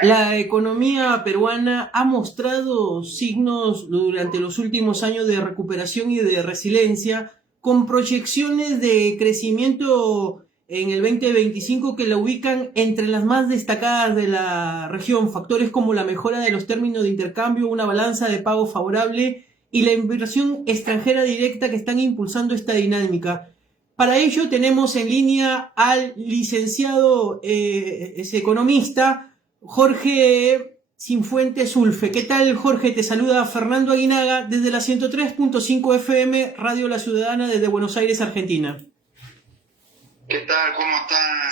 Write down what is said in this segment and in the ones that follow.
La economía peruana ha mostrado signos durante los últimos años de recuperación y de resiliencia, con proyecciones de crecimiento en el 2025 que la ubican entre las más destacadas de la región. Factores como la mejora de los términos de intercambio, una balanza de pago favorable y la inversión extranjera directa que están impulsando esta dinámica. Para ello tenemos en línea al licenciado economista Jorge Sinfuentes Ulfe. ¿Qué tal, Jorge? Te saluda Fernando Aguinaga desde la 103.5 FM Radio La Ciudadana desde Buenos Aires, Argentina. ¿Qué tal? ¿Cómo están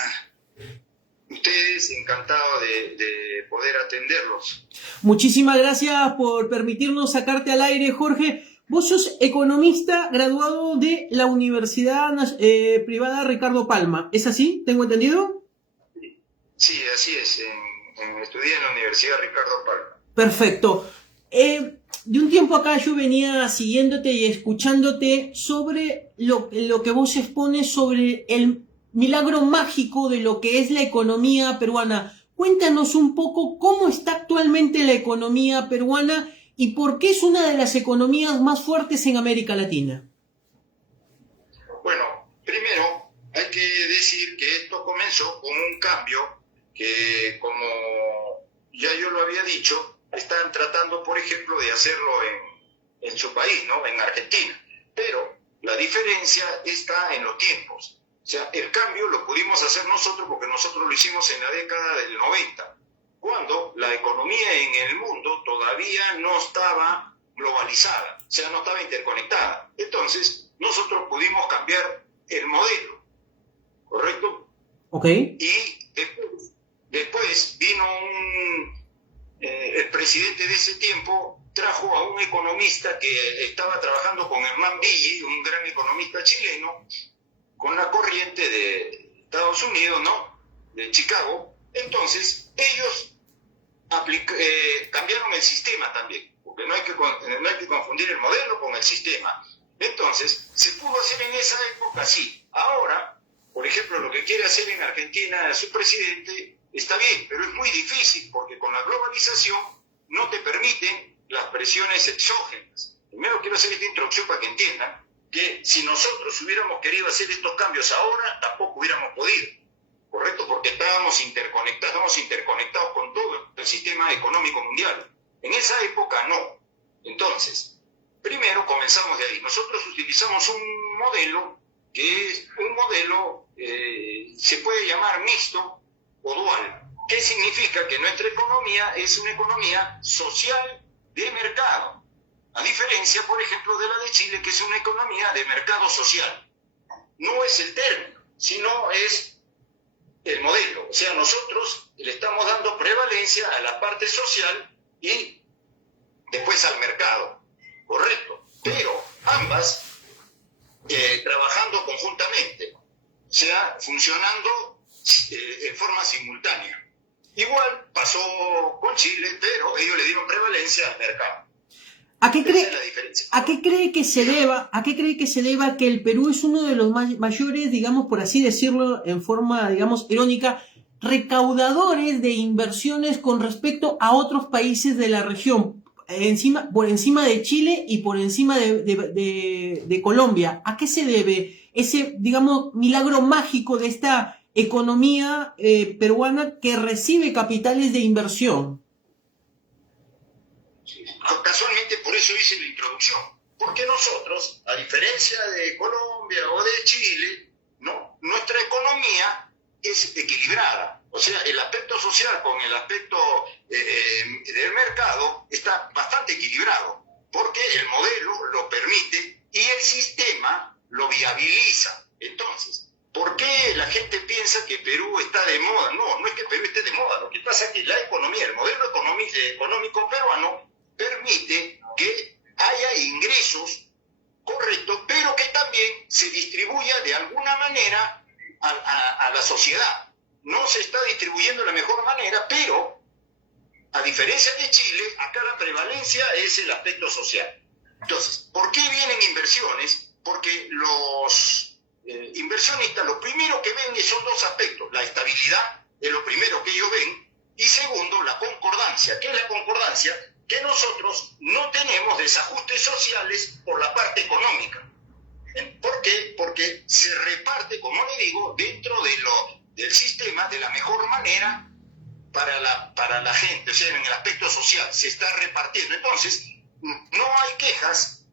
ustedes? Encantado de poder atenderlos. Muchísimas gracias por permitirnos sacarte al aire, Jorge. Vos sos economista graduado de la Universidad Privada Ricardo Palma. ¿Es así? ¿Tengo entendido? Sí, así es. Estudié en la Universidad Ricardo Palma. Perfecto. De un tiempo acá yo venía siguiéndote y escuchándote sobre lo que vos expones sobre el milagro mágico de lo que es la economía peruana. Cuéntanos un poco cómo está actualmente la economía peruana y por qué es una de las economías más fuertes en América Latina. Bueno, primero hay que decir que esto comenzó con un cambio que, como ya yo lo había dicho, están tratando, por ejemplo, de hacerlo en su país, ¿no? En Argentina. Pero la diferencia está en los tiempos. O sea, el cambio lo pudimos hacer nosotros porque nosotros lo hicimos en la década del 90, cuando la economía en el mundo todavía no estaba globalizada, o sea, no estaba interconectada. Entonces, nosotros pudimos cambiar el modelo, ¿correcto? Ok. Y después vino el presidente de ese tiempo trajo a un economista que estaba trabajando con Hernán Billy, un gran economista chileno, con la corriente de Estados Unidos, ¿no? De Chicago. Entonces, ellos cambiaron el sistema también, porque no hay que confundir el modelo con el sistema. Entonces, se pudo hacer en esa época, sí. Ahora, por ejemplo, lo que quiere hacer en Argentina su presidente está bien, pero es muy difícil, porque con la globalización no te permiten las presiones exógenas. Primero quiero hacer esta introducción para que entiendan que si nosotros hubiéramos querido hacer estos cambios ahora, tampoco hubiéramos podido, ¿correcto? Porque estamos interconectados con todo el sistema económico mundial. En esa época no. Entonces, primero comenzamos de ahí. Nosotros utilizamos un modelo que es un modelo, se puede llamar mixto o dual. ¿Qué significa? Que nuestra economía es una economía social de mercado, a diferencia, por ejemplo, de la de Chile, que es una economía de mercado social. No es el término, sino es el modelo. O sea, nosotros le estamos dando prevalencia a la parte social y después al mercado, ¿correcto? Pero ambas trabajando conjuntamente, o sea, funcionando en forma simultánea. Igual pasó con Chile, pero ellos le dieron prevalencia al mercado. ¿A qué cree que se deba que el Perú es uno de los mayores, digamos, por así decirlo, en forma, digamos, irónica, recaudadores de inversiones con respecto a otros países de la región, por encima de Chile y por encima de Colombia? ¿A qué se debe ese, digamos, milagro mágico de esta economía peruana que recibe capitales de inversión? Casualmente por eso hice la introducción, porque nosotros, a diferencia de Colombia o de Chile, ¿no? Nuestra economía es equilibrada, o sea, el aspecto social con el aspecto del mercado está bastante equilibrado, porque el modelo lo permite y el sistema lo viabiliza. Entonces, ¿por qué la gente piensa que Perú está de moda? No, no es que Perú esté de moda, lo que pasa es que la economía, el modelo económico peruano permite que haya ingresos correctos, pero que también se distribuya de alguna manera a la sociedad. No se está distribuyendo de la mejor manera, pero a diferencia de Chile, acá la prevalencia es el aspecto social. Entonces, ¿por qué vienen inversiones? Porque los inversionistas lo primero que ven son dos aspectos. La estabilidad es lo primero que ellos ven, Y segundo, la concordancia. ¿Qué es la concordancia? Que nosotros no tenemos desajustes sociales por la parte económica. ¿Por qué? Porque se reparte, como le digo, dentro del sistema de la mejor manera para la gente, o sea, en el aspecto social, se está repartiendo. Entonces, no hay quejas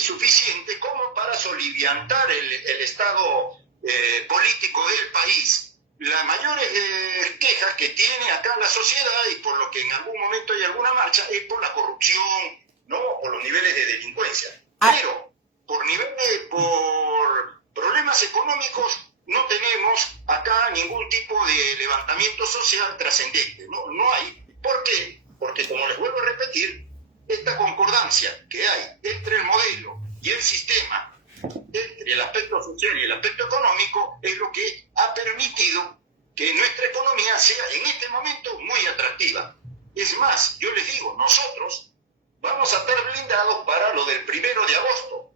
suficientes como para soliviantar el estado político del país. Las mayores quejas que tiene acá la sociedad, y por lo que en algún momento hay alguna marcha, es por la corrupción, ¿no? Por los niveles de delincuencia. Pero por problemas económicos no tenemos acá ningún tipo de levantamiento social trascendente. No hay. ¿Por qué? Porque, como les vuelvo a repetir, esta concordancia que hay entre el modelo y el sistema, entre el aspecto social y el aspecto económico, es lo que ha permitido que nuestra economía sea en este momento muy atractiva. Es más, yo les digo, nosotros vamos a estar blindados para lo del 1 de agosto.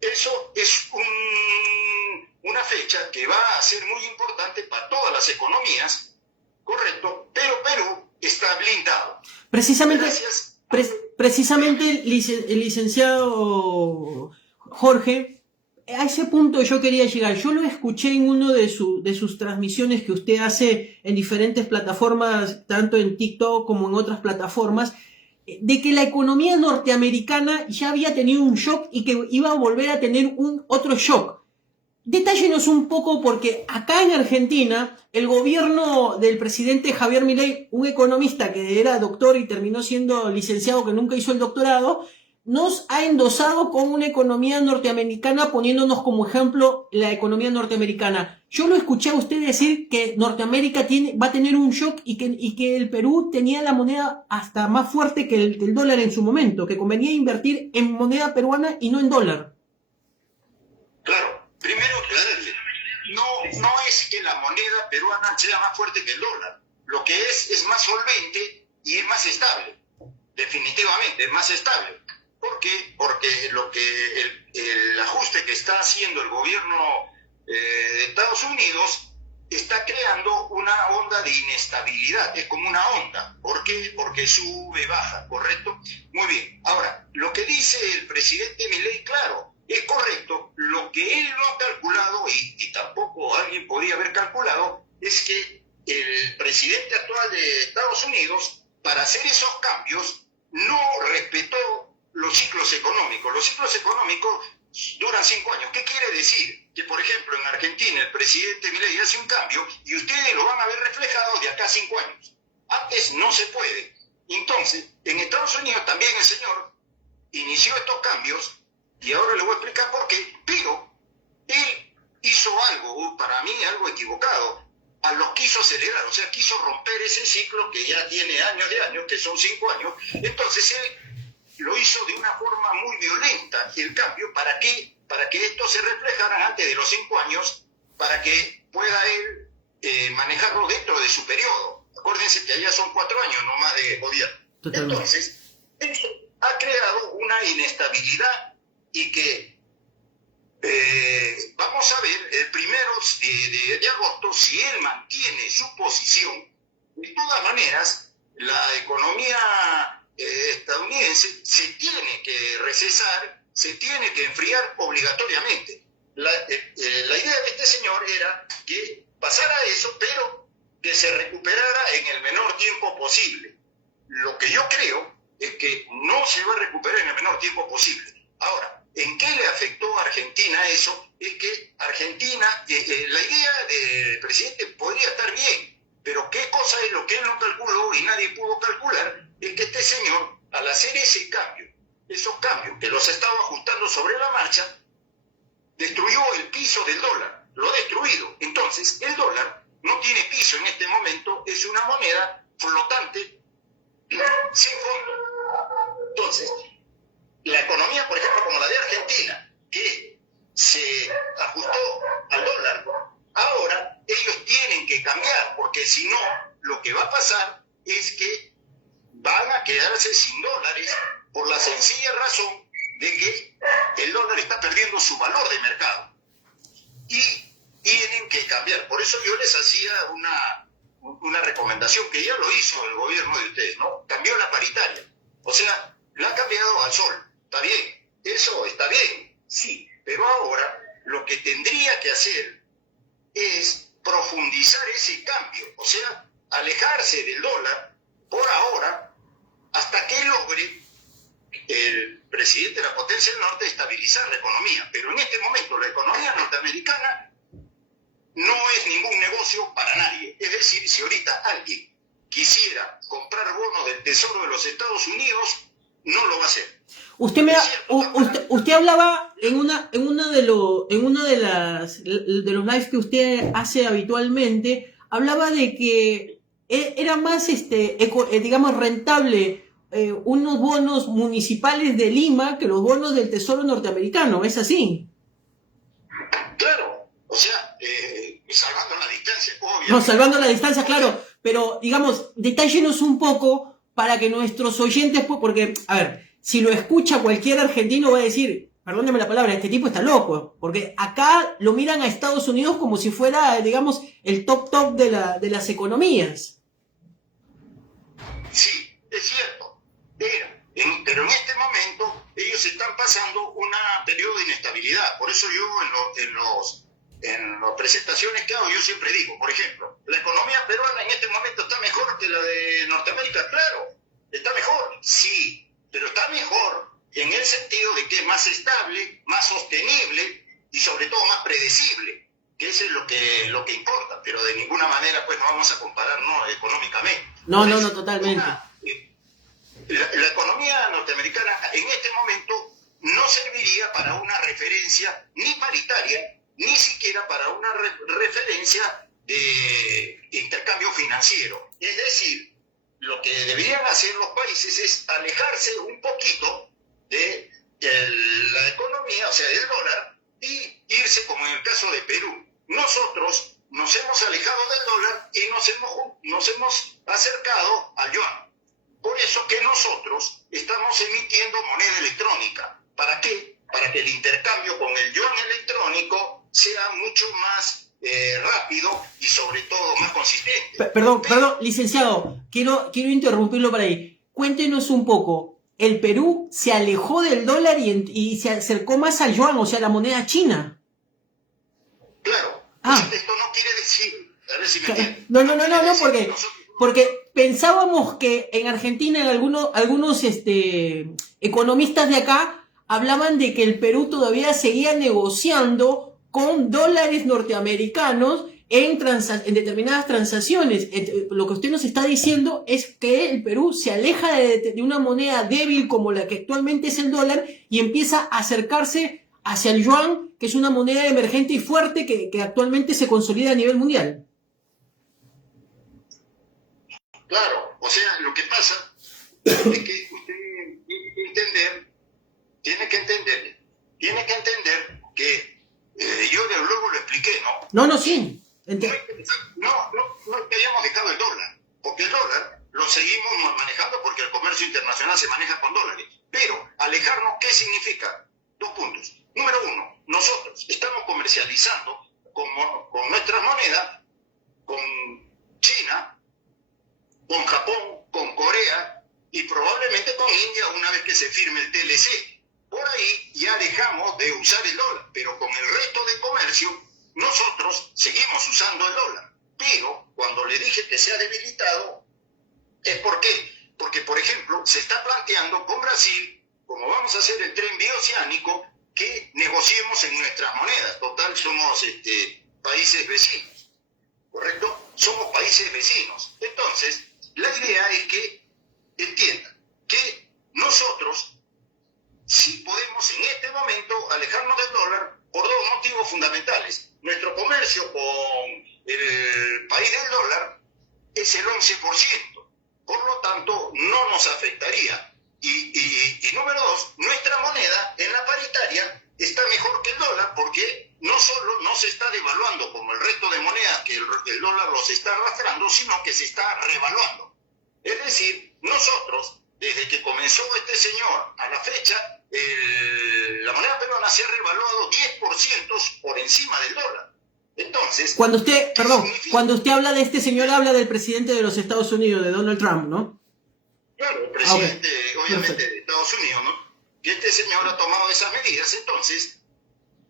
Eso es una fecha que va a ser muy importante para todas las economías, correcto, pero Perú está blindado. Precisamente el licenciado Jorge, a ese punto yo quería llegar. Yo lo escuché en uno de sus transmisiones que usted hace en diferentes plataformas, tanto en TikTok como en otras plataformas, de que la economía norteamericana ya había tenido un shock y que iba a volver a tener otro shock. Detállenos un poco, porque acá en Argentina el gobierno del presidente Javier Milei, un economista que era doctor y terminó siendo licenciado, que nunca hizo el doctorado, nos ha endosado con una economía norteamericana, poniéndonos como ejemplo la economía norteamericana. Yo lo escuché a usted decir que Norteamérica va a tener un shock y que el Perú tenía la moneda hasta más fuerte que el dólar en su momento, que convenía invertir en moneda peruana y no en dólar. Claro, primero no es que la moneda peruana sea más fuerte que el dólar. Lo que es más solvente y es más estable. Definitivamente es más estable. ¿Por qué? Porque el ajuste que está haciendo el gobierno de Estados Unidos está creando una onda de inestabilidad. Es como una onda. ¿Por qué? Porque sube, baja, ¿correcto? Muy bien. Ahora, lo que dice el presidente Milei, claro, es correcto. Lo que él no ha calculado, y tampoco alguien podría haber calculado, es que el presidente actual de Estados Unidos, para hacer esos cambios, no respetó los ciclos económicos. Los ciclos económicos duran 5 años. ¿Qué quiere decir? Que, por ejemplo, en Argentina el presidente Milei hace un cambio y ustedes lo van a ver reflejado de acá a 5 años. Antes no se puede. Entonces, en Estados Unidos también el señor inició estos cambios, y ahora le voy a explicar por qué, pero él hizo algo, para mí algo equivocado, los quiso acelerar, o sea, quiso romper ese ciclo que ya tiene años de años, que son 5 años. Entonces él lo hizo de una forma muy violenta, el cambio, ¿para qué? Para que esto se reflejara antes de los 5 años, para que pueda él manejarlo dentro de su periodo. Acuérdense que allá son 4 años nomás de gobierno. Totalmente. Entonces, esto ha creado una inestabilidad, y que vamos a ver el 1 de agosto si él mantiene su posición. De todas maneras, la economía estadounidense se tiene que recesar, se tiene que enfriar obligatoriamente. La idea de este señor era que pasara eso, pero que se recuperara en el menor tiempo posible. Lo que yo creo es que no se va a recuperar en el menor tiempo posible. Ahora, ¿en qué le afectó a Argentina eso? Es que Argentina, la idea del presidente podría estar bien, pero ¿qué cosa es lo que él no calculó y nadie pudo calcular? Es que este señor, al hacer ese cambio, esos cambios que los estaba ajustando sobre la marcha, destruyó el piso del dólar, lo ha destruido. Entonces, el dólar no tiene piso en este momento, es una moneda flotante sin fondo. Entonces, la economía, por ejemplo, como la de Argentina, que se ajustó al dólar, ahora ellos tienen que cambiar, porque si no, lo que va a pasar es que van a quedarse sin dólares por la sencilla razón de que el dólar está perdiendo su valor de mercado. Y tienen que cambiar. Por eso yo les hacía una recomendación que ya lo hizo el gobierno de ustedes, ¿no? Cambió la paritaria. O sea, la ha cambiado al sol. Está bien, eso está bien, sí. Pero ahora lo que tendría que hacer es profundizar ese cambio. O sea, alejarse del dólar por ahora hasta que logre el presidente de la potencia del norte estabilizar la economía. Pero en este momento la economía norteamericana no es ningún negocio para nadie. Es decir, si ahorita alguien quisiera comprar bonos del Tesoro de los Estados Unidos, no lo va a hacer. Usted hablaba en una de los los lives que usted hace habitualmente, hablaba de que era más digamos rentable unos bonos municipales de Lima que los bonos del Tesoro norteamericano, ¿es así? Claro, o sea, salvando la distancia, obviamente. No, salvando la distancia, claro, pero digamos, detállenos un poco para que nuestros oyentes, porque, a ver, si lo escucha cualquier argentino va a decir, perdóneme la palabra, este tipo está loco, porque acá lo miran a Estados Unidos como si fuera, digamos, el top de las economías. Sí, es cierto, pero en este momento ellos están pasando un periodo de inestabilidad. Por eso yo en las presentaciones que hago yo siempre digo, por ejemplo, la economía peruana en este momento está mejor que la de Norteamérica. Claro, está mejor, sí, pero está mejor en el sentido de que es más estable, más sostenible y sobre todo más predecible, que eso es lo que importa, pero de ninguna manera pues no vamos a compararnos económicamente. No, totalmente. La economía norteamericana en este momento no serviría para una referencia ni paritaria, ni siquiera para una referencia de intercambio financiero. Es decir, lo que deberían hacer los países es alejarse un poquito de la economía, o sea, del dólar, y irse como en el caso de Perú. Nosotros nos hemos alejado del dólar y nos hemos acercado al yuan. Por eso que nosotros estamos emitiendo moneda electrónica. ¿Para qué? Para que el intercambio con el yuan electrónico sea mucho más rápido y sobre todo más consistente. Perdón, licenciado, quiero interrumpirlo por ahí. Cuéntenos un poco, ¿el Perú se alejó del dólar y se acercó más al yuan, o sea, la moneda china? Claro, esto no quiere decir, a ver si me entienden. No, porque pensábamos que en Argentina algunos economistas de acá hablaban de que el Perú todavía seguía negociando con dólares norteamericanos en determinadas transacciones. Lo que usted nos está diciendo es que el Perú se aleja de una moneda débil como la que actualmente es el dólar y empieza a acercarse hacia el yuan, que es una moneda emergente y fuerte que actualmente se consolida a nivel mundial. Claro, o sea, lo que pasa es que usted tiene que entender que yo luego lo expliqué, ¿no? No, sí. No es que hayamos dejado el dólar, porque el dólar lo seguimos manejando porque el comercio internacional se maneja con dólares. Pero alejarnos, ¿qué significa? 2 puntos. Número 1, nosotros estamos comercializando con nuestras monedas, con China, con Japón, con Corea y probablemente con India una vez que se firme el TLC. Por ahí ya dejamos de usar el dólar, pero con el resto de comercio nosotros seguimos usando el dólar. Pero cuando le dije que se ha debilitado, ¿es por qué? Porque, por ejemplo, se está planteando con Brasil, como vamos a hacer el tren bioceánico, que negociemos en nuestras monedas. Total, somos países vecinos, ¿correcto? Somos países vecinos. Entonces, la idea es que entiendan que nosotros sí podemos en este momento alejarnos del dólar por 2 motivos fundamentales. Nuestro comercio con el país del dólar es el 11%, por lo tanto no nos afectaría. Y número 2, nuestra moneda en la paritaria está mejor que el dólar porque no solo no se está devaluando como el resto de monedas que el dólar los está arrastrando, sino que se está revaluando. Es decir, nosotros, desde que comenzó este señor a la fecha, la moneda peruana se ha revaluado 10% por encima del dólar. Entonces, Cuando usted, ¿qué perdón, significa? cuando usted habla de este señor, habla del presidente de los Estados Unidos, de Donald Trump, ¿no? Claro, el Ah, ok. presidente, obviamente, Perfecto. de Estados Unidos, ¿no? Y este señor ha tomado esas medidas, entonces,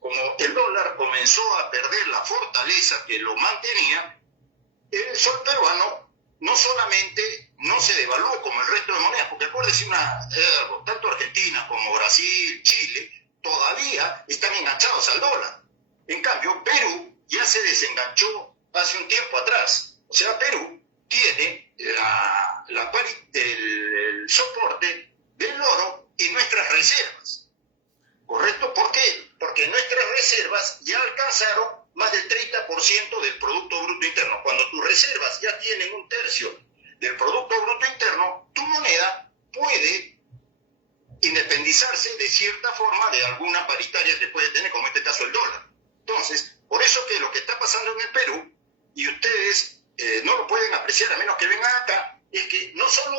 como el dólar comenzó a perder la fortaleza que lo mantenía, el sol peruano no solamente no se devaluó como el resto de monedas, porque acuérdense, tanto Argentina como Brasil, Chile, todavía están enganchados al dólar. En cambio, Perú ya se desenganchó hace un tiempo atrás. O sea, Perú tiene el soporte del oro y nuestras reservas. ¿Correcto? ¿Por qué? Porque nuestras reservas ya alcanzaron más del 30% del Producto Bruto Interno. Cuando tus reservas ya tienen un tercio del Producto Bruto Interno, tu moneda puede independizarse de cierta forma de alguna paritaria que puede tener, como en este caso el dólar. Entonces, por eso que lo que está pasando en el Perú, y ustedes no lo pueden apreciar a menos que vengan acá, es que no solo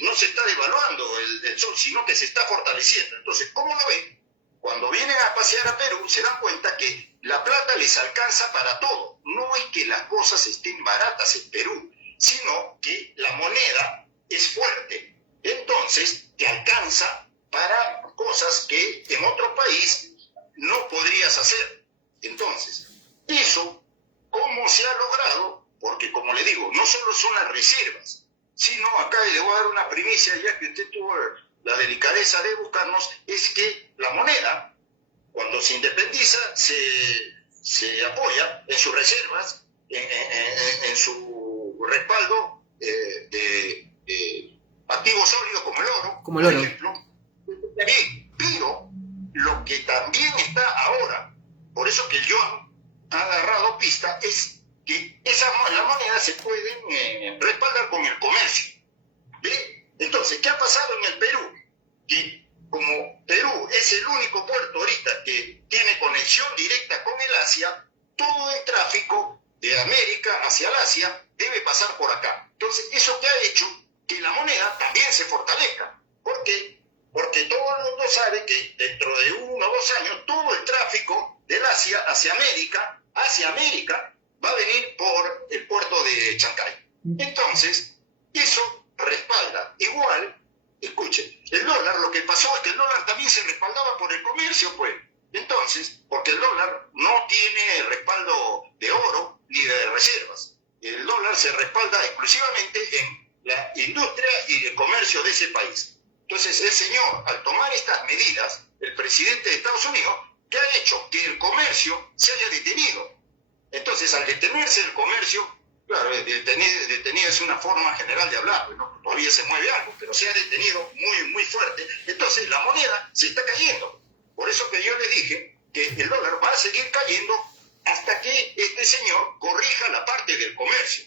no se está devaluando el sol, sino que se está fortaleciendo. Entonces, ¿cómo lo ven? Cuando vienen a pasear a Perú, se dan cuenta que la plata les alcanza para todo. No es que las cosas estén baratas en Perú, sino que la moneda es fuerte. Entonces, te alcanza para cosas que en otro país no podrías hacer. Entonces, eso, ¿cómo se ha logrado? Porque, como le digo, no solo son las reservas, sino acá le voy a dar una primicia, ya que usted tuvo la delicadeza de buscarnos, es que la moneda, cuando se independiza, se apoya en sus reservas, en su respaldo de activos sólidos como el oro, Como el oro. por ejemplo. Bien, pero lo que también está ahora, por eso que el yuan ha agarrado pista, es que las monedas se pueden respaldar con el comercio. ¿Ve? Entonces, ¿qué ha pasado en el Perú? Que como Perú es el único puerto ahorita que tiene conexión directa con el Asia, todo el tráfico de América hacia el Asia debe pasar por acá. Entonces, eso que ha hecho que la moneda también se fortalezca. ¿Por qué? Porque todo el mundo sabe que dentro de 1 o 2 años todo el tráfico del Asia hacia América va a venir por el puerto de Chancay. Entonces, eso respalda. Igual, escuchen, el dólar, lo que pasó es que el dólar también se respaldaba por el comercio, pues. Entonces, porque el dólar no tiene respaldo de oro ni de reservas. El dólar se respalda exclusivamente en la industria y el comercio de ese país. Entonces, el señor, al tomar estas medidas, el presidente de Estados Unidos, ¿qué ha hecho? Que el comercio se haya detenido. Entonces, al detenerse el comercio, claro, detenido es una forma general de hablar, ¿no? Todavía se mueve algo, pero se ha detenido muy, muy fuerte. Entonces, la moneda se está cayendo. Por eso que yo le dije que el dólar va a seguir cayendo hasta que este señor corrija la parte del comercio.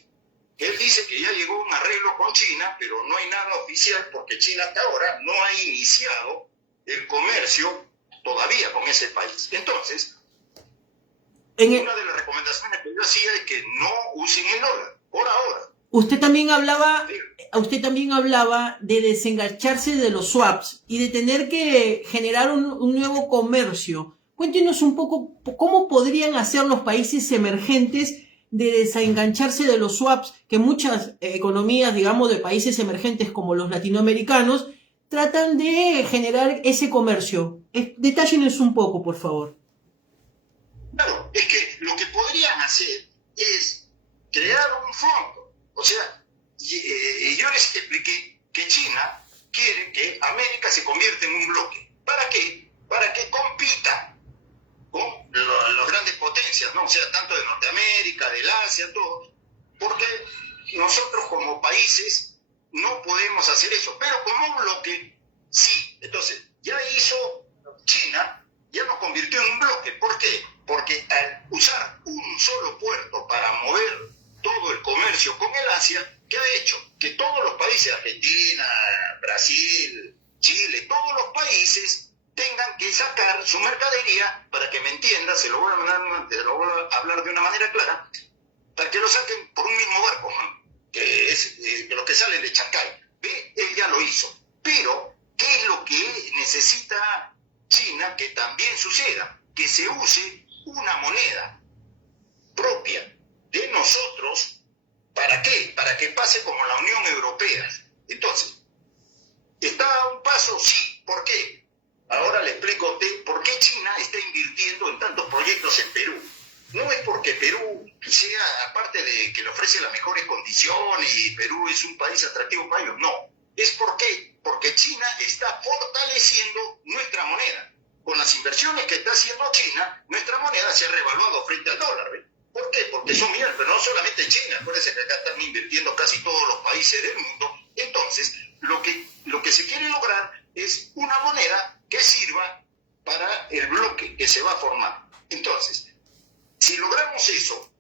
Él dice que ya llegó a un arreglo con China, pero no hay nada oficial porque China hasta ahora no ha iniciado el comercio todavía con ese país. Entonces, una de las recomendaciones que yo hacía es que no usen el dólar, por ahora. Usted también hablaba de desengancharse de los swaps y de tener que generar un nuevo comercio. Cuéntenos un poco cómo podrían hacer los países emergentes de desengancharse de los swaps que muchas economías, digamos, de países emergentes como los latinoamericanos, tratan de generar ese comercio. Detállenos un poco, por favor. Claro, es que lo que podrían hacer es crear un fondo. O sea, yo les expliqué que China quiere que América se convierta en un bloque. ¿Para qué? Para que compita con las grandes potencias, ¿no? O sea, tanto de Norteamérica, del Asia, todo. Porque nosotros como países no podemos hacer eso, pero como un bloque, sí. Entonces, ya hizo China, ya nos convirtió en un bloque. ¿Por qué? Porque al usar un solo puerto para mover todo el comercio con el Asia, ¿qué ha hecho? Que todos los países, Argentina, Brasil, Chile, todos los países tengan que sacar su mercadería, para que me entienda, se lo voy a hablar de una manera clara, para que lo saquen por un mismo barco, ¿no? Que es lo que sale de Chancay. ¿Ve? Él ya lo hizo. Pero, ¿qué es lo que necesita China que también suceda? Que se use una moneda propia de nosotros. ¿Para qué? Para que pase como la Unión Europea. Entonces, ¿está a un paso? Sí. ¿Por qué? Ahora le explico a usted por qué China está invirtiendo en tantos proyectos en Perú. No es porque Perú sea, aparte de que le ofrece las mejores condiciones y Perú es un país atractivo para ellos, no. Es porque China está fortaleciendo nuestra moneda. Con las inversiones que está haciendo China, nuestra moneda se ha revaluado frente al dólar. ¿Ve? ¿Por qué? Porque son millones, pero no solamente China. Acuérdense que acá están invirtiendo casi todos los países del mundo. Entonces, lo que se quiere lograr es una moneda que sirva para el bloque que se va a formar. Entonces, si logramos eso,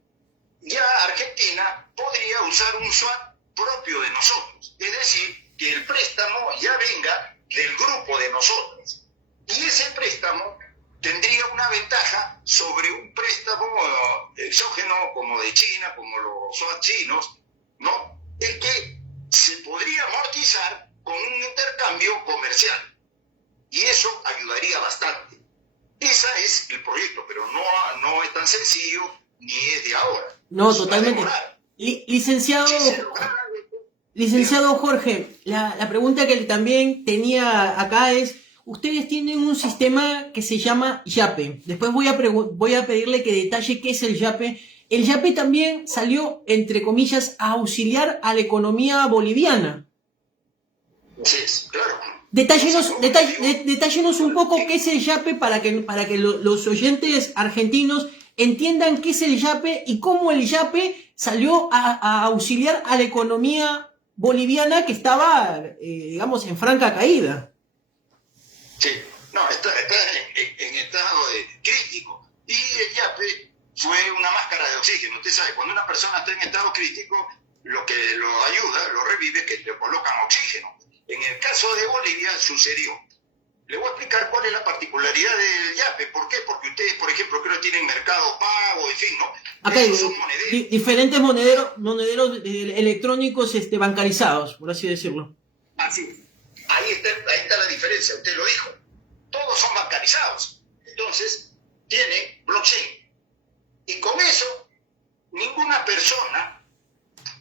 ya Argentina podría usar un swap propio de nosotros. Es decir, que el préstamo ya venga del grupo de nosotros. Y ese préstamo tendría una ventaja sobre un préstamo exógeno como de China, como los swap chinos, ¿no? El que se podría amortizar con un intercambio comercial. Y eso ayudaría bastante. Ese es el proyecto, pero no es tan sencillo ni es de ahora. No, totalmente. Licenciado Jorge, la pregunta que también tenía acá es, ustedes tienen un sistema que se llama YAPE. Después voy a pedirle que detalle qué es el YAPE. El YAPE también salió, entre comillas, a auxiliar a la economía boliviana. Sí, claro. Detállenos un poco qué es el YAPE para que los oyentes argentinos entiendan qué es el YAPE y cómo el YAPE salió a auxiliar a la economía boliviana que estaba, digamos, en franca caída. Sí, no, está en estado crítico. Y el YAPE fue una máscara de oxígeno. Usted sabe, cuando una persona está en estado crítico, lo que lo ayuda, lo revive, es que le colocan oxígeno. En el caso de Bolivia sucedió. Le voy a explicar cuál es la particularidad del YAPE. ¿Por qué? Porque ustedes, por ejemplo, creo que tienen Mercado Pago, en fin, ¿no? Acá hay diferentes monederos electrónicos bancarizados, por así decirlo. Así. Ahí está la diferencia, usted lo dijo. Todos son bancarizados. Entonces, tiene blockchain. Y con eso, ninguna persona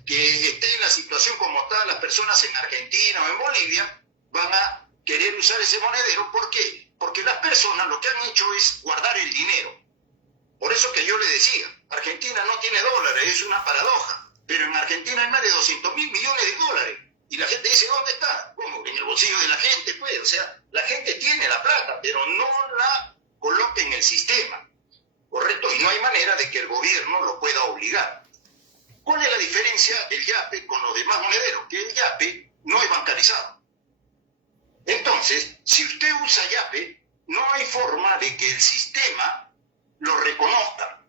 que esté en la situación como están las personas en Argentina o en Bolivia van a querer usar ese monedero. ¿Por qué? Porque las personas lo que han hecho es guardar el dinero. Por eso que yo le decía, Argentina no tiene dólares, es una paradoja. Pero en Argentina hay más de 200.000 millones de dólares. Y la gente dice, ¿dónde está? ¿Cómo? En el bolsillo de la gente, pues. O sea, la gente tiene la plata, pero no la coloca en el sistema. ¿Correcto? Y no hay manera de que el gobierno lo pueda obligar. ¿Cuál es la diferencia del YAPE con los demás monederos? Que el YAPE no es bancarizado. Entonces, si usted usa YAPE, no hay forma de que el sistema lo reconozca.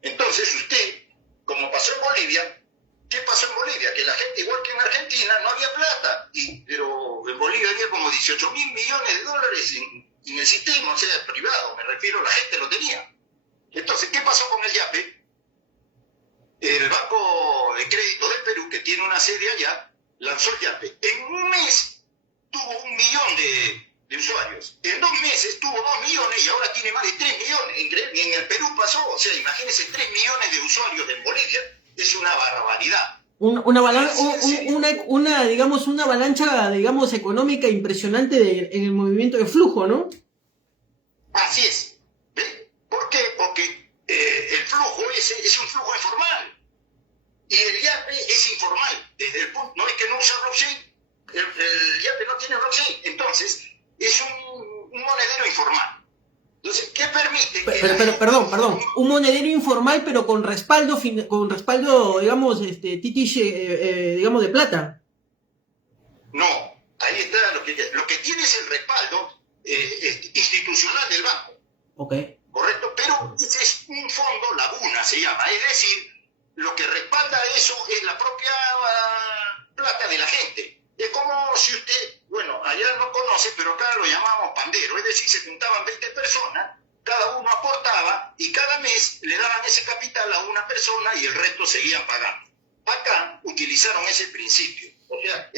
Entonces usted, como pasó en Bolivia, ¿qué pasó en Bolivia? Que la gente, igual que en Argentina, no había plata. Pero en Bolivia había como 18.000 millones de dólares en el sistema, o sea, privado, me refiero, la gente lo tenía. Entonces, ¿qué pasó con el YAPE? El Banco de Crédito del Perú, que tiene una sede allá, lanzó el YAPE. En un mes tuvo 1 millón de usuarios. En 2 meses tuvo 2 millones y ahora tiene más de 3 millones. Y en el Perú pasó, o sea, imagínense, 3 millones de usuarios en Bolivia. Es una barbaridad. Una avalancha, digamos, económica impresionante en el movimiento de flujo, ¿no? Así es. ¿Ve? ¿Por qué? Porque el flujo es un flujo informal. Y el YAPE es informal. Desde el punto, no es que no usa blockchain, el YAPE no tiene blockchain. Entonces, es un monedero informal. Entonces, ¿qué permite? Perdón. Un monedero informal, pero con respaldo, digamos, digamos, de plata. No, ahí está lo que tiene es el respaldo institucional del banco. Ok. ¿Correcto? Pero ese es un fondo laguna, se llama. Es decir, lo que respalda eso es la propia plata de la gente. Es como si usted, bueno, allá no conoce, pero acá lo llamamos pandero. Es decir, se juntaban 20 personas, cada uno aportaba y cada mes le daban ese capital a una persona y el resto seguían pagando. Acá utilizaron ese principio. O sea,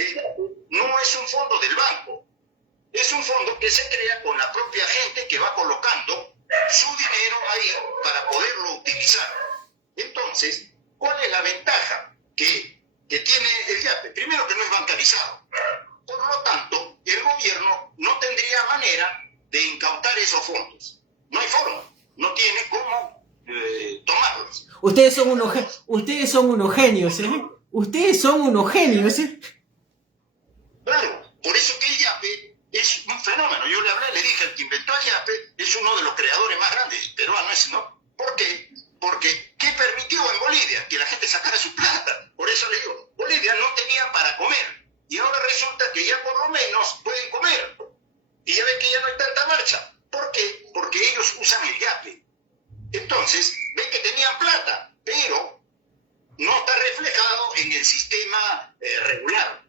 no es un fondo del banco. Es un fondo que se crea con la propia gente que va colocando su dinero ahí para poderlo utilizar. Entonces, ¿cuál es la ventaja que tiene el YAPE? Primero, que no es bancarizado. Por lo tanto, el gobierno no tendría manera de incautar esos fondos. No hay forma, no tiene cómo tomarlos. Ustedes son unos genios, ¿eh? Ustedes son unos genios, ¿eh? Claro, por eso que el YAPE es un fenómeno. Yo le hablé, le dije, el que inventó el YAPE es uno de los creadores más grandes peruanos, ¿no? ¿Por qué? Porque, ¿qué permitió en Bolivia? Que la gente sacara su plata. Por eso le digo, Bolivia no tenía para comer. Y ahora resulta que ya por lo menos pueden comer. Y ya ven que ya no hay tanta marcha. ¿Por qué? Porque ellos usan el YAPE. Entonces, ven que tenían plata, pero no está reflejado en el sistema regular.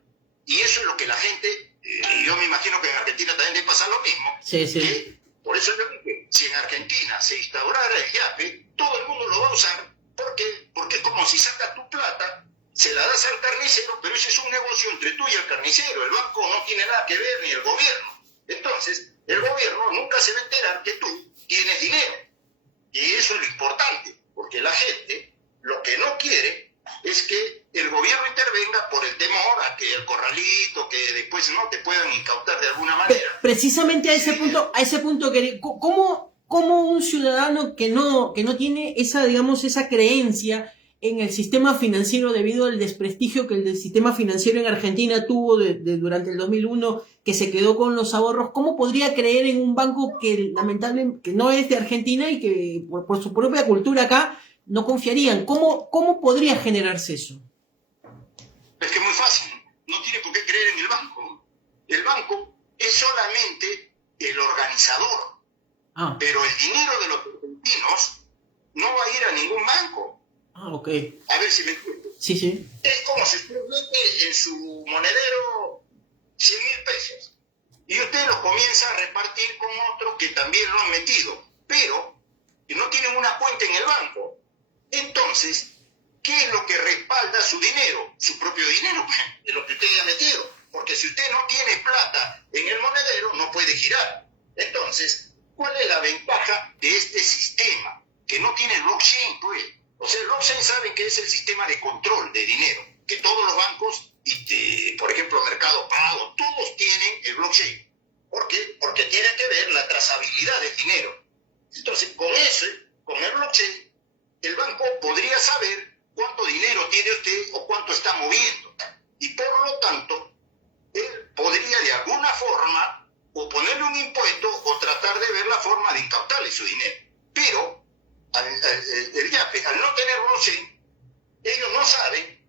Y eso es lo que la gente, y yo me imagino que en Argentina también debe pasar lo mismo. Sí, sí. Que, por eso yo dije, si en Argentina se instaurara el YAPE, todo el mundo lo va a usar. ¿Por qué? Porque es como si sacas tu plata, se la das al carnicero, pero ese es un negocio entre tú y el carnicero. El banco no tiene nada que ver, ni el gobierno. Entonces, el gobierno nunca se va a enterar que tú tienes dinero. Y eso es lo importante, porque la gente lo que no quiere es que el gobierno intervenga por el temor a que el corralito, que después no te puedan incautar de alguna manera. Precisamente a ese punto ¿cómo un ciudadano que no tiene esa, digamos, esa creencia en el sistema financiero debido al desprestigio que el sistema financiero en Argentina tuvo durante el 2001, que se quedó con los ahorros, ¿cómo podría creer en un banco que lamentablemente que no es de Argentina y que por su propia cultura acá no confiarían? ¿Cómo podría generarse eso? Es que es muy fácil, no tiene por qué creer en el banco. El banco es solamente el organizador, pero el dinero de los argentinos no va a ir a ningún banco. Ok. A ver si me entiendo. Sí, sí. Es como si usted mete en su monedero 100.000 pesos y usted lo comienza a repartir con otro que también lo han metido, pero que no tienen una cuenta en el banco. Entonces, ¿qué es lo que respalda su dinero? Su propio dinero, de lo que usted haya metido. Porque si usted no tiene plata en el monedero, no puede girar. Entonces, ¿cuál es la ventaja de este sistema? Que no tiene blockchain, pues. O sea, el blockchain saben que es el sistema de control de dinero, que todos los bancos, por ejemplo, Mercado Pago, todos tienen el blockchain. ¿Por qué? Porque tiene que ver la trazabilidad del dinero. Entonces, con el blockchain, el banco podría saber cuánto dinero tiene usted o cuánto está moviendo. Y por lo tanto, él podría de alguna forma o ponerle un impuesto o tratar de ver la forma de incautarle su dinero. Pero el YAPE, al no tener blockchain, ellos no saben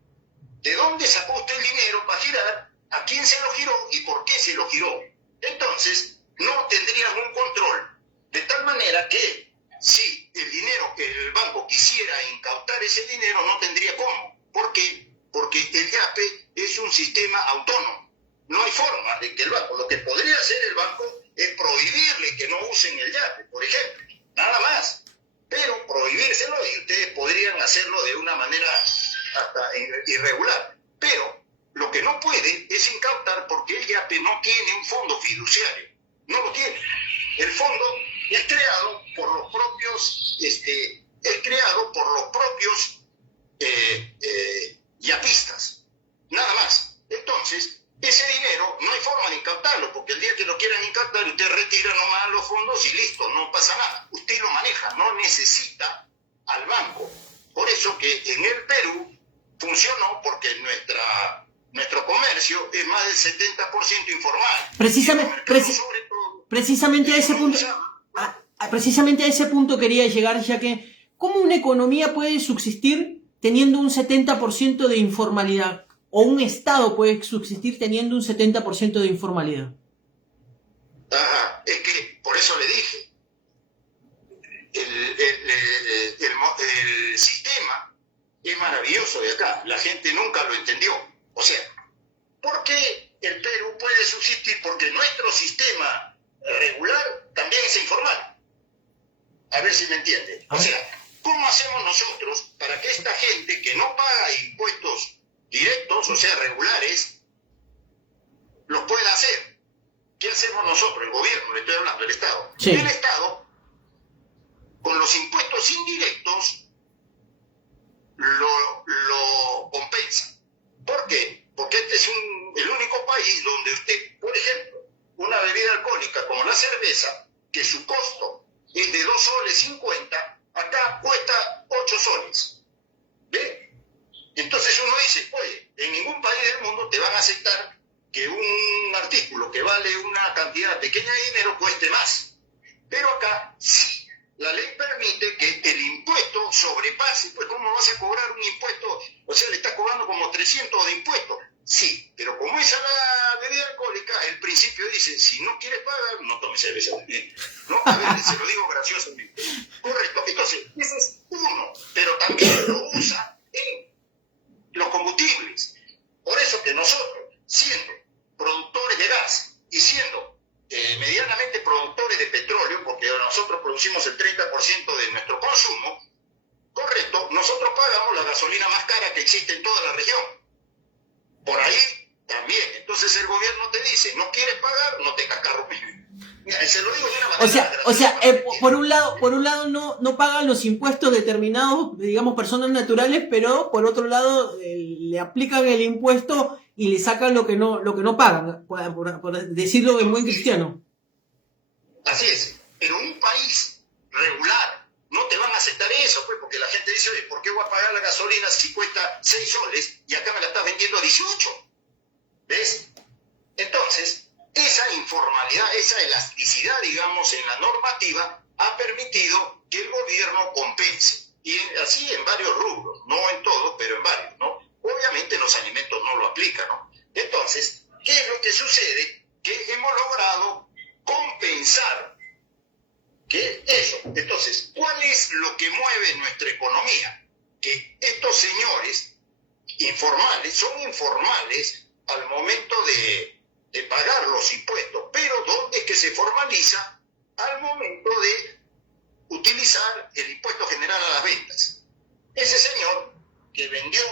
de dónde sacó usted el dinero para girar, a quién se lo giró y por qué se lo giró. Entonces, no tendrían un control. De tal manera que si el banco quisiera incautar ese dinero, no tendría cómo. ¿Por qué? Porque el YAPE es un sistema autónomo. No hay forma de que el banco, lo que podría hacer el banco es prohibirle que no usen el YAPE, por ejemplo. Nada más. Pero prohibírselo y ustedes podrían hacerlo de una manera hasta irregular. Pero lo que no puede es incautar porque el YAPE no tiene un fondo fiduciario. No lo tiene. El fondo es creado por los propios yapistas. Nada más. Entonces, ese dinero no hay forma de incautarlo, porque el día que lo quieran incautar, usted retira nomás los fondos y listo, no pasa nada. Usted lo maneja, no necesita al banco. Por eso que en el Perú funcionó, porque nuestro comercio es más del 70% informal. Precisamente a ese punto quería llegar, ya que ¿cómo una economía puede subsistir teniendo un 70% de informalidad? ¿O un Estado puede subsistir teniendo un 70% de informalidad? Es que por eso le dije, el sistema es maravilloso de acá, la gente nunca lo entendió. O sea, ¿por qué el Perú puede subsistir? Porque nuestro sistema regular también es informal. A ver si me entiende. O sea, ¿cómo hacemos nosotros para que esta gente que no paga impuestos directos, o sea, regulares, los pueda hacer? ¿Qué hacemos nosotros? El gobierno, le estoy hablando, el Estado. Sí. El Estado, con los impuestos indirectos, lo compensa. ¿Por qué? Porque este es el único país donde usted, por ejemplo, una bebida alcohólica como la cerveza, que su costo es de 2,50 soles, acá cuesta 8 soles. ¿Ve? Entonces uno dice, oye, en ningún país del mundo te van a aceptar que un artículo que vale una cantidad pequeña de dinero cueste más. Pero acá sí, la ley permite que el impuesto sobrepase. Pues ¿cómo vas a cobrar un impuesto? O sea, le estás cobrando como 300 de impuestos. Sí, pero como es a la bebida alcohólica, el principio dice, si no quieres pagar, no tomes cerveza. ¿No? A ver, se lo digo graciosamente. Correcto. Entonces, ese es uno, pero también lo usa en los combustibles. Por eso que nosotros, siendo productores de gas y siendo medianamente productores de petróleo, porque nosotros producimos el 30% de nuestro consumo, correcto, nosotros pagamos la gasolina más cara que existe en toda la región. Por ahí también. Entonces el gobierno te dice, no quieres pagar, no tengas carro. Mira, se lo digo de una manera. O sea, por un lado no pagan los impuestos determinados, digamos, personas naturales, pero por otro lado le aplican el impuesto y le sacan lo que no pagan, por decirlo en buen cristiano. Así es. Pero un país regular no te van a aceptar eso, pues, porque la gente dice, oye, ¿por qué voy a pagar la gasolina si cuesta 6 soles y acá me la estás vendiendo a 18? ¿Ves? Entonces, esa informalidad, esa elasticidad, digamos, en la normativa ha permitido que el gobierno compense. Y así en varios rubros, no en todos, pero en varios, ¿no? Obviamente los alimentos no lo aplican, ¿no? Entonces, ¿qué es lo que sucede? Que hemos logrado compensar. ¿Qué es eso? Entonces, ¿cuál es lo que mueve nuestra economía? Que estos señores informales son informales al momento de pagar los impuestos, pero ¿dónde es que se formaliza? Al momento de utilizar el impuesto general a las ventas. Ese señor que vendió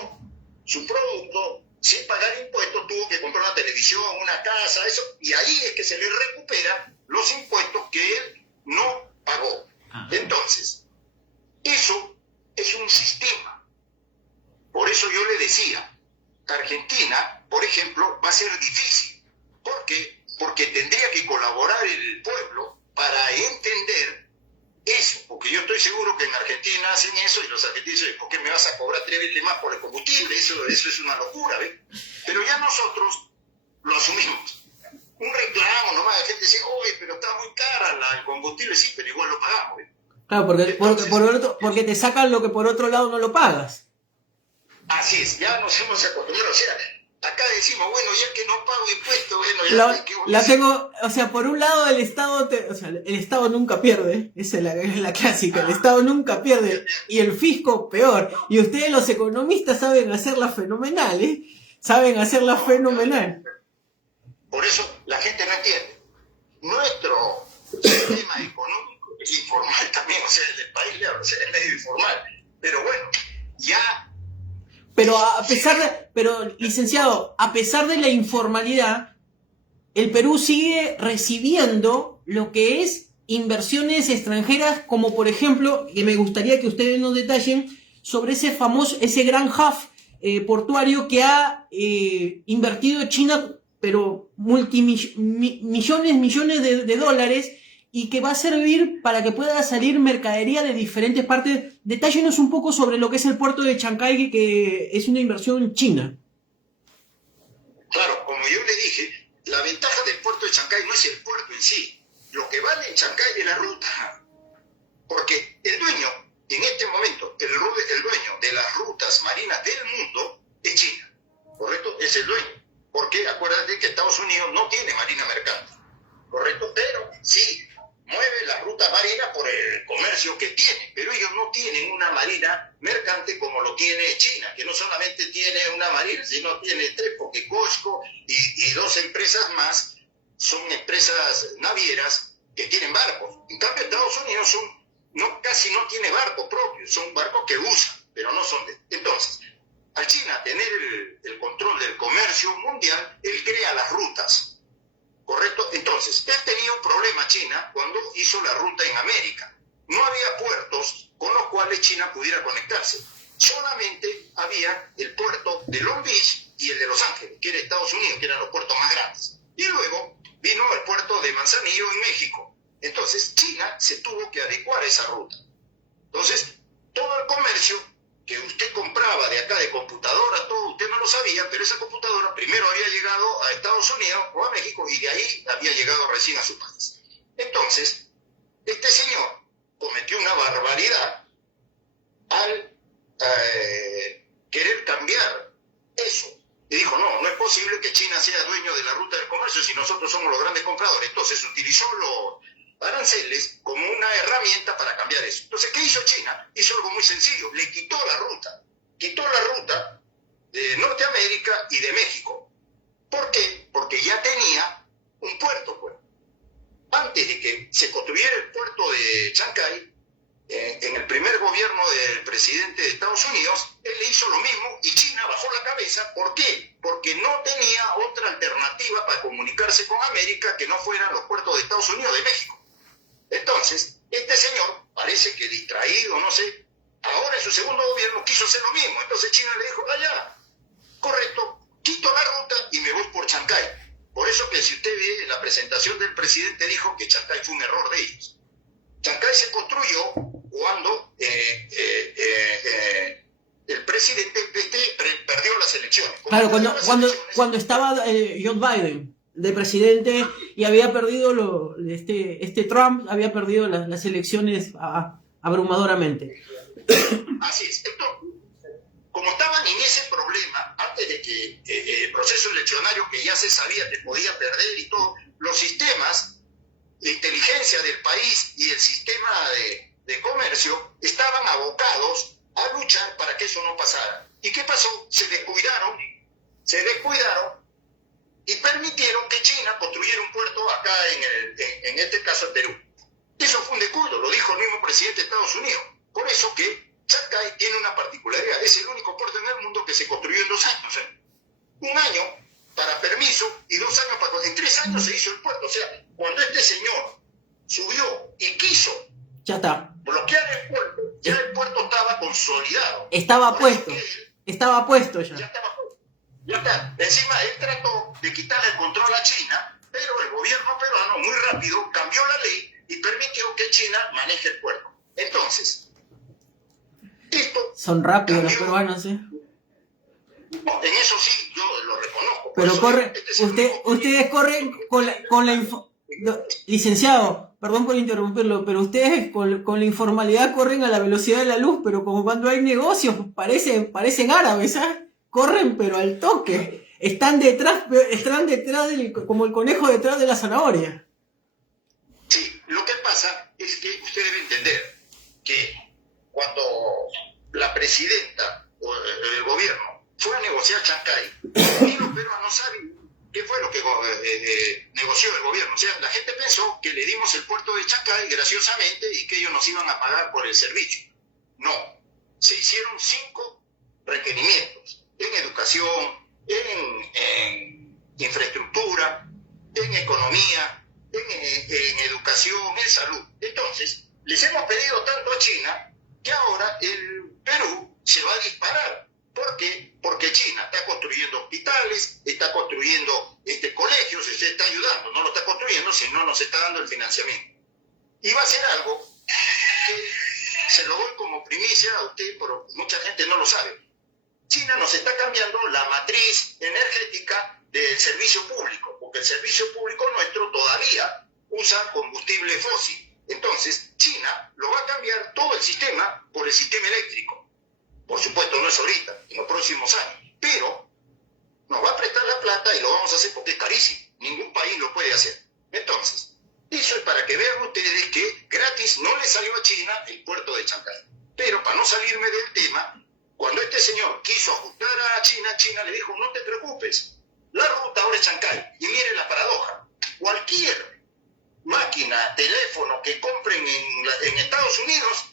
su producto sin pagar impuestos tuvo que comprar una televisión, una casa, eso, y ahí es que se le recupera los impuestos que él no pagó. Entonces, eso es un sistema. Por eso yo le decía, Argentina, por ejemplo, va a ser difícil. ¿Por qué? Porque tendría que colaborar el pueblo para entender eso. Porque yo estoy seguro que en Argentina hacen eso y los argentinos dicen, ¿por qué me vas a cobrar 3 veces más por el combustible? Eso es una locura, ¿ves? Pero ya nosotros lo asumimos. Un reclamo nomás, la gente dice, oye, pero está muy cara el combustible, sí, pero igual lo pagamos, ¿ves? Claro, porque te sacan lo que por otro lado no lo pagas. Así es, ya nos hemos acostumbrado, o sea, acá decimos, bueno, ya que no pago impuestos, bueno, ya... O sea, por un lado el Estado nunca pierde, esa es la clásica, el Estado nunca pierde, y el fisco peor, y ustedes los economistas saben hacerla fenomenal, saben hacerla fenomenal. Por eso la gente no entiende. Nuestro sistema económico es informal también, o sea, el país es medio informal, pero bueno, ya... Pero licenciado, a pesar de la informalidad, el Perú sigue recibiendo lo que es inversiones extranjeras, como por ejemplo, que me gustaría que ustedes nos detallen sobre ese gran hub portuario que ha invertido China, pero millones de dólares, y que va a servir para que pueda salir mercadería de diferentes partes. Detállenos un poco sobre lo que es el puerto de Chancay, que es una inversión china. Claro, como yo le dije, la ventaja del puerto de Chancay no es el puerto en sí. Lo que vale en Chancay es la ruta. Porque el dueño, en este momento, el dueño de las rutas marinas del mundo es China. ¿Correcto? Es el dueño. Porque acuérdate que Estados Unidos no tiene marina mercante. ¿Correcto? Pero sí mueve las rutas marinas por el comercio que tiene, pero ellos no tienen una marina mercante como lo tiene China, que no solamente tiene una marina, sino tiene 3, porque COSCO y 2 empresas más son empresas navieras que tienen barcos. En cambio, Estados Unidos casi no tiene barcos propios, son barcos que usan, pero no son de... Entonces, al China tener el control del comercio mundial, él crea las rutas. ¿Correcto? Entonces, él tenía un problema, China, cuando hizo la ruta en América. No había puertos con los cuales China pudiera conectarse. solamente había el puerto de Long Beach y el de Los Ángeles, que era Estados Unidos, que eran los puertos más grandes. Y luego vino el puerto de Manzanillo en México. Entonces China se tuvo que adecuar a esa ruta. Entonces, todo el comercio que usted compraba de acá de computadora, todo usted no lo sabía, pero esa computadora primero había llegado a Estados Unidos o a México y de ahí había llegado recién a su país. Entonces, este señor cometió una barbaridad al querer cambiar eso. Y dijo, no es posible que China sea dueño de la ruta del comercio si nosotros somos los grandes compradores. Entonces utilizó los aranceles como una herramienta para cambiar eso. Entonces, ¿qué hizo China? Hizo algo muy sencillo, le quitó la ruta de Norteamérica y de México. ¿Por qué? Porque ya tenía un puerto, pues. Antes de que se construyera el puerto de Chancay, en el primer gobierno del presidente de Estados Unidos, él le hizo lo mismo y China bajó la cabeza. ¿Por qué? Porque no tenía otra alternativa para comunicarse con América que no fueran los puertos de Estados Unidos o de México. Entonces, este señor, parece que distraído, no sé, ahora en su segundo gobierno quiso hacer lo mismo. Entonces China le dijo, vaya, correcto, quito la ruta y me voy por Chancay. Por eso que si usted ve en la presentación del presidente dijo que Chancay fue un error de ellos. Chancay se construyó cuando el presidente perdió las elecciones. Claro, cuando estaba John Biden de presidente y había perdido este Trump había perdido las elecciones abrumadoramente. Así es. Entonces, como estaban en ese problema, antes de que el proceso eleccionario que ya se sabía que podía perder y todo, los sistemas de inteligencia del país y el sistema de comercio estaban abocados a luchar para que eso no pasara. ¿Y qué pasó? Se descuidaron y permitieron que China construyera un puerto acá en este caso en Perú. Eso fue un descuido, lo dijo el mismo presidente de Estados Unidos. Por eso que Chancay tiene una particularidad, es el único puerto en el mundo que se construyó en 2 años. Un año para permiso y 2 años en 3 años se hizo el puerto. O sea, cuando este señor subió y quiso bloquear el puerto, ya el puerto estaba consolidado. Estaba puesto ya. Ya está. Encima él trató de quitarle el control a China, pero el gobierno peruano muy rápido cambió la ley y permitió que China maneje el puerto. Entonces, esto son rápidos los peruanos, ¿eh? No, en eso sí, yo lo reconozco. Pero ustedes corren con la licenciado, perdón por interrumpirlo, pero ustedes con la informalidad corren a la velocidad de la luz, pero como cuando hay negocios, parecen árabes, ¿sabes? Corren pero al toque. Están detrás como el conejo detrás de la zanahoria. Sí, lo que pasa es que usted debe entender que cuando la presidenta o el gobierno fue a negociar Chancay, y los peruanos saben qué fue lo que negoció el gobierno. O sea, la gente pensó que le dimos el puerto de Chancay graciosamente y que ellos nos iban a pagar por el servicio. No, se hicieron 5 requerimientos en educación, en infraestructura, en economía, en educación, en salud. Entonces, les hemos pedido tanto a China que ahora el Perú se va a disparar. ¿Por qué? Porque China está construyendo hospitales, está construyendo colegios, se está ayudando, no lo está construyendo, sino nos está dando el financiamiento. Y va a ser algo que se lo doy como primicia a usted, pero mucha gente no lo sabe. China nos está cambiando la matriz energética del servicio público, porque el servicio público nuestro todavía usa combustible fósil. Entonces, China lo va a cambiar todo el sistema por el sistema eléctrico. Por supuesto, no es ahorita, en los próximos años. Pero nos va a prestar la plata y lo vamos a hacer porque es carísimo. Ningún país lo puede hacer. Entonces, eso es para que vean ustedes que gratis no le salió a China el puerto de Chancay. Pero para no salirme del tema, cuando este señor quiso ajustar a China, China le dijo, no te preocupes, la ruta ahora es Chancay. Y mire la paradoja, cualquier máquina, teléfono que compren en Estados Unidos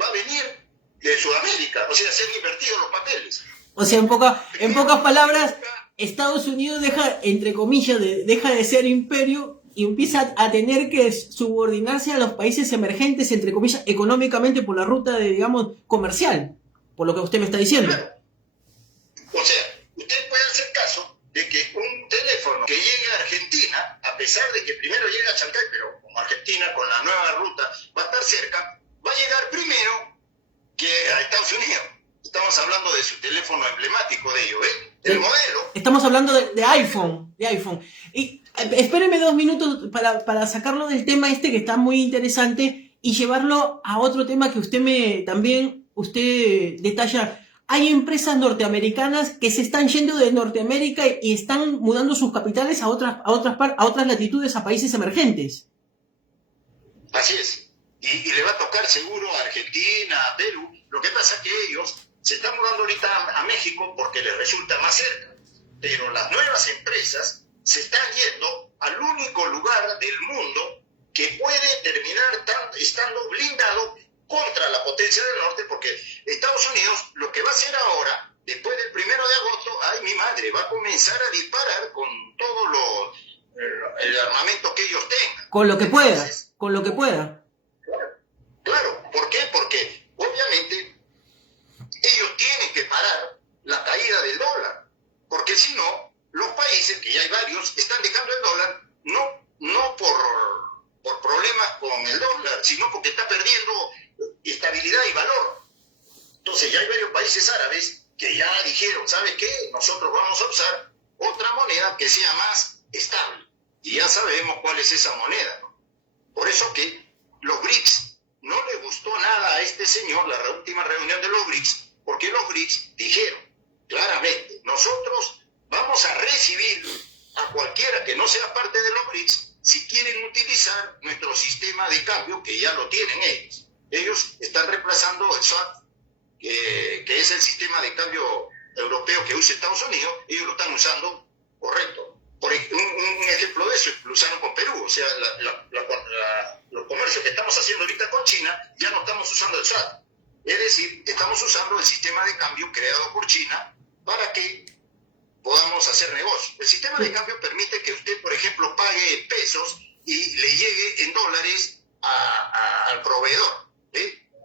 va a venir de Sudamérica, o sea, se han invertido los papeles. O sea, en pocas palabras, Estados Unidos deja, entre comillas, deja de ser imperio y empieza a tener que subordinarse a los países emergentes, entre comillas, económicamente por la ruta de, digamos, comercial. por lo que usted me está diciendo. Claro. O sea, usted puede hacer caso de que un teléfono que llegue a Argentina, a pesar de que primero llega a Chancay, pero como Argentina con la nueva ruta va a estar cerca, va a llegar primero que a Estados Unidos. Estamos hablando de su teléfono emblemático de ellos, el modelo. Estamos hablando de iPhone, Y espéreme 2 minutos para sacarlo del tema este que está muy interesante y llevarlo a otro tema que usted detalla. Hay empresas norteamericanas que se están yendo de Norteamérica y están mudando sus capitales a otras latitudes, a países emergentes. Así es. Y le va a tocar seguro a Argentina, a Perú. Lo que pasa es que ellos se están mudando ahorita a México porque les resulta más cerca. Pero las nuevas empresas se están yendo al único lugar del mundo que puede terminar estando blindado contra la potencia del norte, porque Estados Unidos lo que va a hacer ahora, después del 1 de agosto, ay mi madre, va a comenzar a disparar con todo el armamento que ellos tengan. Con lo que pueda. Claro, ¿por qué? Porque obviamente ellos tienen que parar la caída del dólar, porque si no, los países, que ya hay varios, están dejando el dólar, no por problemas con el dólar, sino porque está perdiendo estabilidad y valor. Entonces ya hay varios países árabes que ya dijeron, ¿sabes qué? Nosotros vamos a usar otra moneda que sea más estable. Y ya sabemos cuál es esa moneda, ¿no? Por eso que los BRICS no le gustó nada a este señor, la última reunión de los BRICS, porque los BRICS dijeron claramente, nosotros vamos a recibir a cualquiera que no sea parte de los BRICS si quieren utilizar nuestro sistema de cambio, que ya lo tienen ellos. Ellos están reemplazando el SWAT, que es el sistema de cambio europeo que usa Estados Unidos, ellos lo están usando correcto. Un ejemplo de eso lo usaron con Perú, o sea, los comercios que estamos haciendo ahorita con China, ya no estamos usando el SWAT. Es decir, estamos usando el sistema de cambio creado por China para que podamos hacer negocio. El sistema de cambio permite que usted, por ejemplo, pague pesos y le llegue en dólares al proveedor.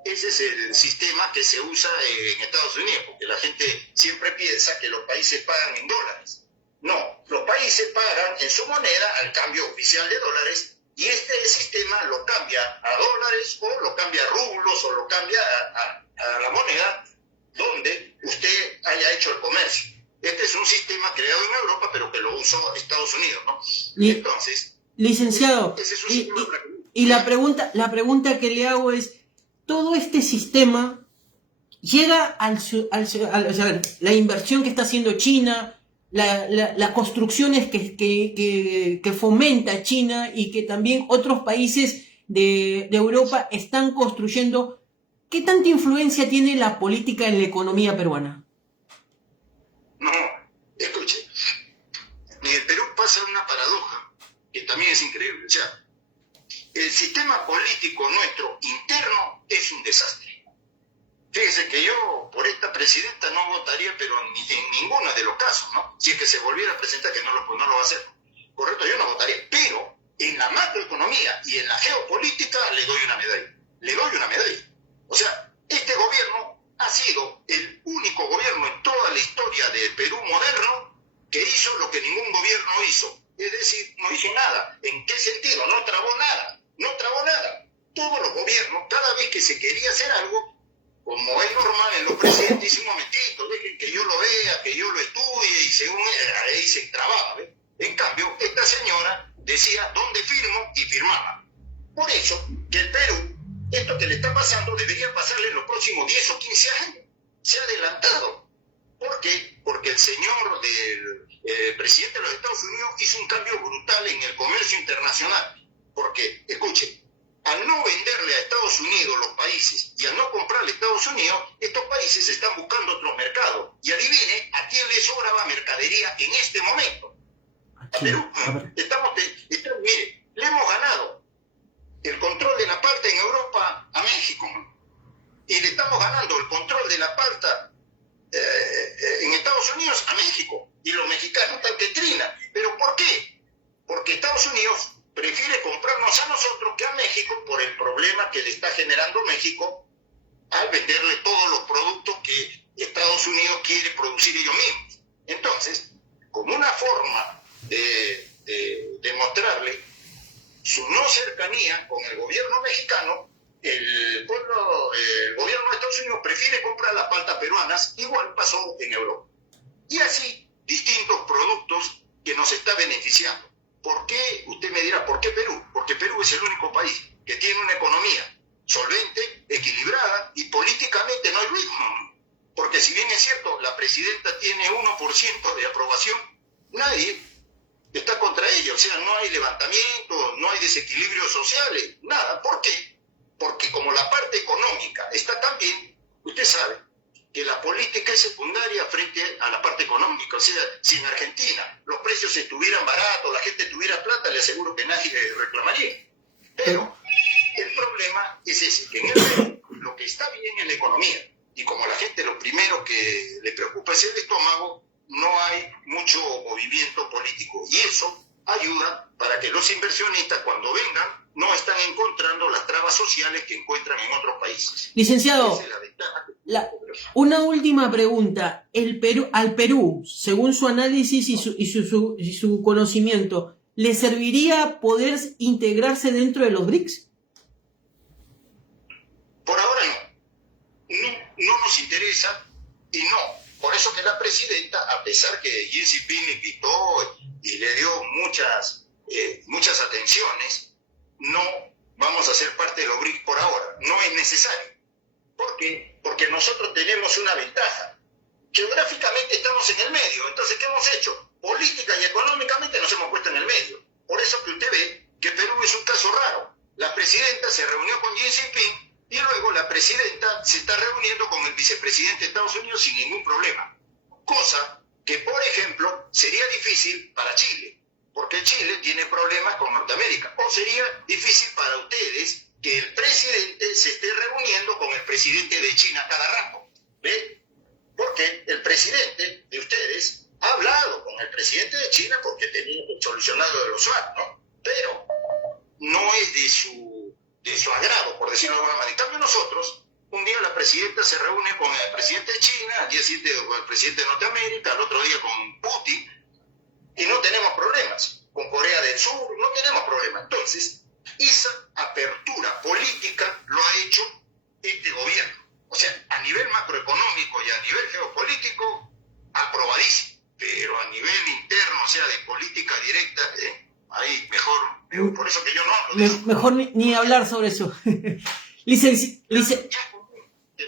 Ese es el sistema que se usa en Estados Unidos, porque la gente siempre piensa que los países pagan en dólares. No, los países pagan en su moneda al cambio oficial de dólares, y este sistema lo cambia a dólares o lo cambia a rublos o lo cambia a la moneda donde usted haya hecho el comercio. Este es un sistema creado en Europa, pero que lo usó Estados Unidos, ¿no? Entonces, licenciado, ese es un y la pregunta que le hago es, todo este sistema llega la inversión que está haciendo China, las construcciones que fomenta China y que también otros países de Europa están construyendo. ¿Qué tanta influencia tiene la política en la economía peruana? No, escuche, en el Perú pasa una paradoja que también es increíble. O sea, el sistema político nuestro interno es un desastre. Fíjese que yo por esta presidenta no votaría, pero en ninguno de los casos, ¿no? Si es que se volviera a presentar, que no lo va a hacer. Correcto, yo no votaría. Pero en la macroeconomía y en la geopolítica le doy una medalla. O sea, este gobierno ha sido el único gobierno en toda la historia del Perú moderno que hizo lo que ningún gobierno hizo. Es decir, no hizo nada. ¿En qué sentido? No trabó nada. Todos los gobiernos, cada vez que se quería hacer algo, como es normal en los presidentes, dice un momentito, dejen que yo lo vea, que yo lo estudie, y según ahí se trababa, ¿ve? En cambio, esta señora decía dónde firmo y firmaba. Por eso que el Perú, esto que le está pasando, debería pasarle en los próximos 10 o 15 años. Se ha adelantado. ¿Por qué? Porque el señor del presidente de los Estados Unidos hizo un cambio brutal en el comercio internacional. Porque, escuche, al no venderle a Estados Unidos los países y al no comprarle a Estados Unidos, estos países están buscando otros mercados. Y adivine a quién le sobraba mercadería en este momento. A Perú. Mire, le hemos ganado el control de la palta en Europa a México. Y le estamos ganando el control de la palta en Estados Unidos a México. Y los mexicanos están que trinan. ¿Pero por qué? Porque Estados Unidos prefiere comprarnos a nosotros que a México por el problema que le está generando México al venderle todos los productos que Estados Unidos quiere producir ellos mismos. Entonces, como una forma de mostrarle su no cercanía con el gobierno mexicano, el gobierno de Estados Unidos prefiere comprar las paltas peruanas, igual pasó en Europa. Y así, distintos productos que nos está beneficiando. ¿Por qué? Usted me dirá, ¿por qué Perú? Porque Perú es el único país que tiene una economía solvente, equilibrada, y políticamente no hay ruido. Porque si bien es cierto, la presidenta tiene 1% de aprobación, nadie está contra ella. O sea, no hay levantamiento, no hay desequilibrios sociales, nada. ¿Por qué? Porque como la parte económica está tan bien, usted sabe que la política es secundaria frente a la parte económica. O sea, si en Argentina los precios estuvieran baratos, la gente tuviera plata, le aseguro que nadie reclamaría. Pero el problema es ese, que en el Perú lo que está bien es la economía. Y como a la gente lo primero que le preocupa es el estómago, no hay mucho movimiento político. Y eso ayuda para que los inversionistas, cuando vengan, no están encontrando las trabas sociales que encuentran en otros países. Licenciado, Esa es la ventaja. una última pregunta. Al Perú, según su análisis y su conocimiento, ¿le serviría poder integrarse dentro de los BRICS? Por ahora no nos interesa y no. Por eso que la presidenta, a pesar que Xi Jinping le invitó y le dio muchas atenciones, no vamos a ser parte de los BRICS por ahora. No es necesario. ¿Por qué? Porque nosotros tenemos una ventaja. Geográficamente estamos en el medio. Entonces, ¿qué hemos hecho? Política y económicamente nos hemos puesto en el medio. Por eso que usted ve que Perú es un caso raro. La presidenta se reunió con Xi Jinping y luego la presidenta se está reuniendo con el vicepresidente de Estados Unidos sin ningún problema. Cosa que, por ejemplo, sería difícil para Chile, porque Chile tiene problemas con Norteamérica. O sería difícil para ustedes que el presidente se esté reuniendo con el presidente de China cada rato. ¿Ve? Porque el presidente de ustedes ha hablado con el presidente de China porque tenía solucionado de los SWAT, ¿no? Pero no es de su agrado, por decirlo de alguna manera. En cambio nosotros, un día la presidenta se reúne con el presidente de China, al día siguiente con el presidente de Norteamérica, al otro día con Putin, y no tenemos problemas. Con Corea del Sur no tenemos problemas. Entonces, esa apertura política lo ha hecho este gobierno. O sea, a nivel macroeconómico y a nivel geopolítico, aprobadísimo. Pero a nivel interno, o sea, de política directa, ahí mejor. Por eso que yo no hablo de eso. Mejor ni hablar sobre eso. Que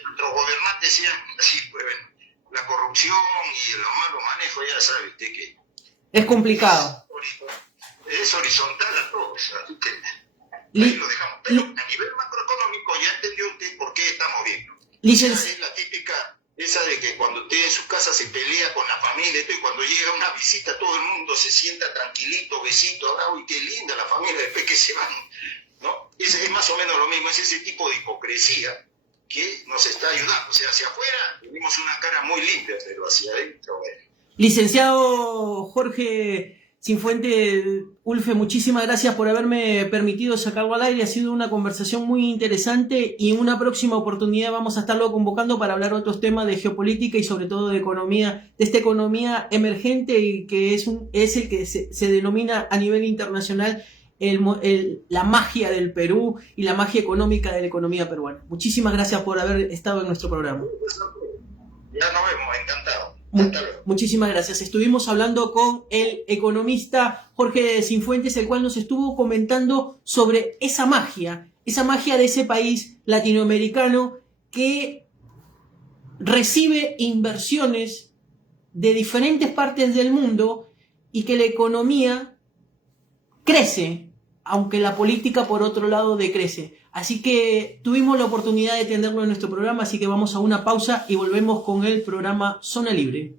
nuestros gobernantes sean así, pues, bueno, la corrupción y los malos manejos, ya sabe usted que es complicado. Es horizontal a todos, así que ahí lo dejamos. Pero a nivel macroeconómico ya entendió usted por qué estamos viendo. Es la típica, esa de que cuando usted en su casa se pelea con la familia y cuando llega una visita todo el mundo se sienta tranquilito, besito, ahora, uy, qué linda la familia, después que se van, ¿no? Es más o menos lo mismo, es ese tipo de hipocresía que nos está ayudando. O sea, hacia afuera tenemos una cara muy limpia, pero hacia adentro, bueno. Licenciado Jorge Cifuentes Ulfe, muchísimas gracias por haberme permitido sacarlo al aire. Ha sido una conversación muy interesante y en una próxima oportunidad vamos a estarlo convocando para hablar otros temas de geopolítica y sobre todo de economía, de esta economía emergente y que es el que se denomina a nivel internacional la magia del Perú y la magia económica de la economía peruana. Muchísimas gracias por haber estado en nuestro programa. Ya nos vemos, encantado. Muchísimas gracias. Estuvimos hablando con el economista Jorge Cifuentes, el cual nos estuvo comentando sobre esa magia de ese país latinoamericano que recibe inversiones de diferentes partes del mundo y que la economía crece, aunque la política por otro lado decrece. Así que tuvimos la oportunidad de tenerlo en nuestro programa, así que vamos a una pausa y volvemos con el programa Zona Libre.